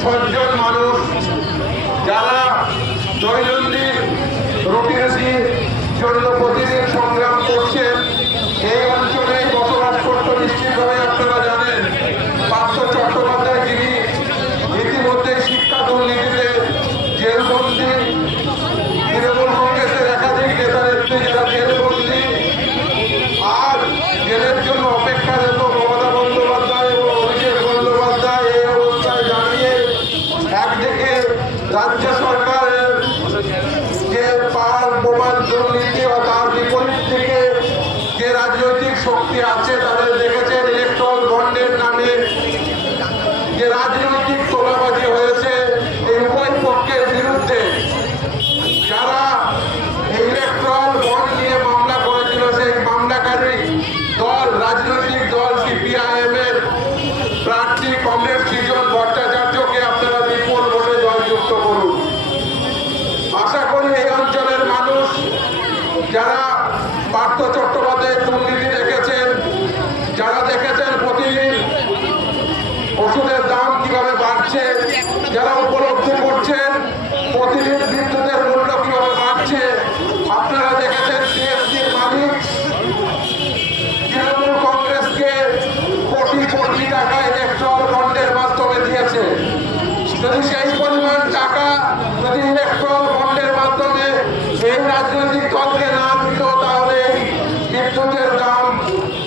সজ্জন মানুষ যারা দৈনন্দিন রুটিনের জন্য প্রতিদিন সংগ্রাম করছেন এই রাজনৈতিক শক্তি আছে তাদের দেখেছেন ইলেকট্রল বন্ডের নামে যে রাজনৈতিক তোলাবাজি হয়েছে এই উভয় পক্ষের বিরুদ্ধে যারা ইলেকট্রাল বন্ড নিয়ে মামলা করেছিল সেই মামলাকারী দল রাজনৈতিক দল সিপিআইএম এর প্রার্থী কংগ্রেস সৃজন ভট্টাচার্যকে আপনারা বিপুল ভোটে জয়যুক্ত করুন আশা করি এই অঞ্চলের মানুষ যারা পার্থ চট্টোপাধ্যায় দুর্নীতি দেখেছেন যারা দেখেছেন প্রতিদিন ওষুধের দাম কীভাবে বাড়ছে যারা উপলব্ধি করছেন প্রতিদিন বিদ্যুতের মূল্য কীভাবে বাড়ছে আপনারা দেখেছেন সিএসসির মালিক তৃণমূল কংগ্রেসকে কোটি কোটি টাকা ইলেকট্রল বন্ডের মাধ্যমে দিয়েছে যদি সেই পরিমাণ টাকা যদি ইলেকট্রল বন্ডের মাধ্যমে এই রাজনৈতিক দলকে না দিত, তাহলে বিদ্যুতের দাম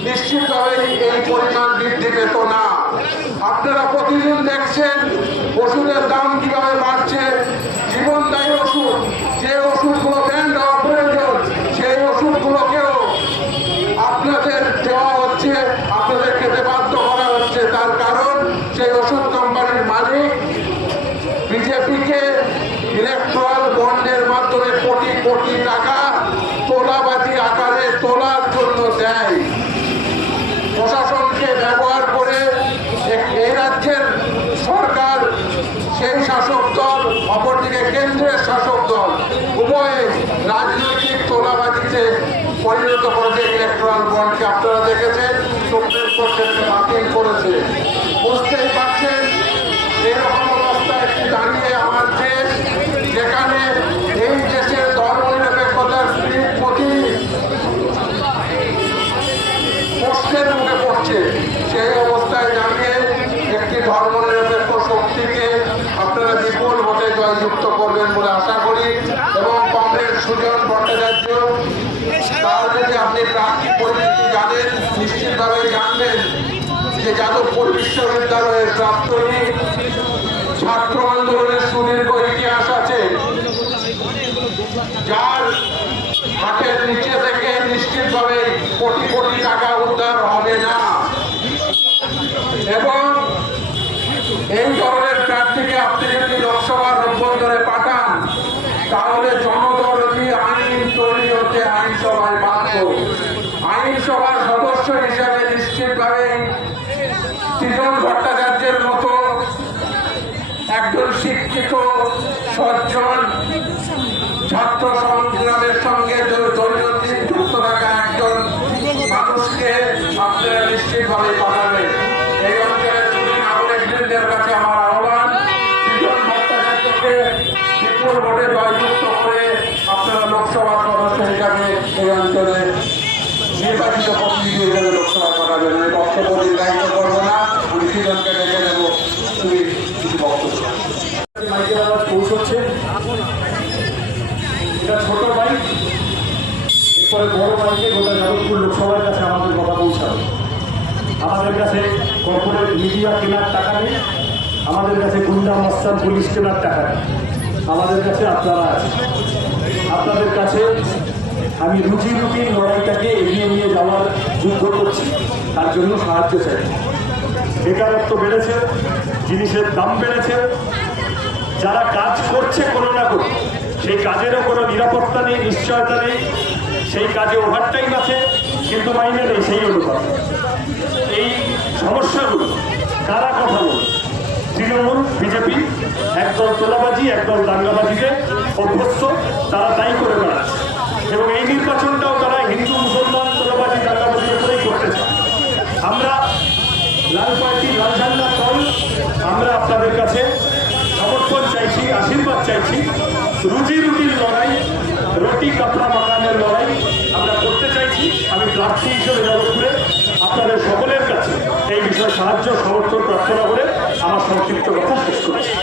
নিশ্চিতভাবেই এই পরিমাণ বৃদ্ধি পেত না। আপনারা প্রতিদিন দেখছেন ওষুধের দাম কীভাবে বাড়ছে। জীবনদায়ী ওষুধ, যে ওষুধগুলো ব্যান্ড হওয়া প্রয়োজন সেই ওষুধগুলোকেও আপনাদের দেওয়া হচ্ছে, আপনাদের খেতে বাধ্য করা হচ্ছে। তার কারণ সেই ওষুধ ইলেকট্রাল বন্ডের মাধ্যমে কোটি কোটি টাকা তোলাবাজি আকারে তোলার জন্য দেয়। প্রশাসনকে ব্যবহার করে এই রাজ্যের সরকার, সেই শাসক দল, অপরদিকে কেন্দ্রের শাসক দল, উভয়ে রাজনৈতিক তোলাবাজিতে পরিণত করেছে ইলেকট্রাল বন্ডকে। আপনারা দেখেছেন, সুপ্রিম বাতিল করেছে। বুঝতেই পড়ছে সেই অবস্থায় দাঁড়িয়ে একটি ধর্মনিরপেক্ষ শক্তিকে আপনারা বিপুল ভোটে জয়যুক্ত করবেন বলে আশা করি এবং কংগ্রেস সুজন ভট্টাচার্য, তার যদি আপনি প্রার্থী পরিস্থিতি জানেন, নিশ্চিতভাবে জানবেন যে যাদবপুর বিশ্ববিদ্যালয়ের প্রাক্তনী ছাত্র আন্দোলনের সুদীর্ঘ ইতিহাস আছে। যার হাতের নিচে থেকে নিশ্চিতভাবে কোটি কোটি টাকা উদ্ধার হবে না এবং এই ধরনের প্রার্থীকে আপনি যদি লোকসভার অভ্যন্তরে পাঠান তাহলে জনদরদি আইন তৈরি হতে আইনসভায় বাধ্য? আইনসভার সদস্য হিসাবে নিশ্চিতভাবে সৃজন ভট্টাচার্যের মতো একজন শিক্ষিত, সজ্জন ছাত্র সংগ্রামের সঙ্গে দ- নির্বাচিত প্রতিনিধি হিসেবে লোকসভা এটা ছোট বাইক এরপরে বড় বাইকে গোটা যাদবপুর লোকসভার কাছে আমাদের কথা পৌঁছাবে আমাদের কাছে কর্পোরেট মিডিয়া কেনার টাকা নেই আমাদের কাছে গুন্ডা মস্তান পুলিশ কেনার টাকা নেই আমাদের কাছে আপনারা আছেন আপনাদের কাছে আমি রুটি রুটির লড়াইটাকে এগিয়ে নিয়ে যাওয়ার যুদ্ধ করছি, তার জন্য সাহায্য চাই। বেকারত্ব বেড়েছে, জিনিসের দাম বেড়েছে। যারা কাজ করছে কোনো না কোনো, সেই কাজেরও কোনো নিরাপত্তা নেই, নিশ্চয়তা নেই। সেই কাজে ওভারটাইম আছে, কিন্তু মাইনে নেই সেই অনুপাত। এই সমস্যাগুলো কারা কথা বলে? তৃণমূল, বিজেপি, একদল তোলাবাজি, একদল দাঙ্গাবাজিকে অভ্যস্ত, তারা দায়ী করে বেড়াচ্ছে। এবং এই নির্বাচনটাও তারা হিন্দু, মুসলমান তোলাবাজি দাদাবাজি উপরেই করতে চায়। আমরা লাল পার্টি, লাল ঝান্ডা দল আমরা আপনাদের কাছে সমর্থন চাইছি, আশীর্বাদ চাইছি। রুজি রুটির লড়াই, রুটি কাপড়া মাকানের লড়াই আমরা করতে চাইছি। আমি প্রার্থী হিসেবে যাদবপুরে আপনাদের সকলের কাছে এই বিষয়ে সাহায্য, সমর্থন, প্রার্থনা করে আমার সংক্ষিপ্ত কথা শেষ করছি।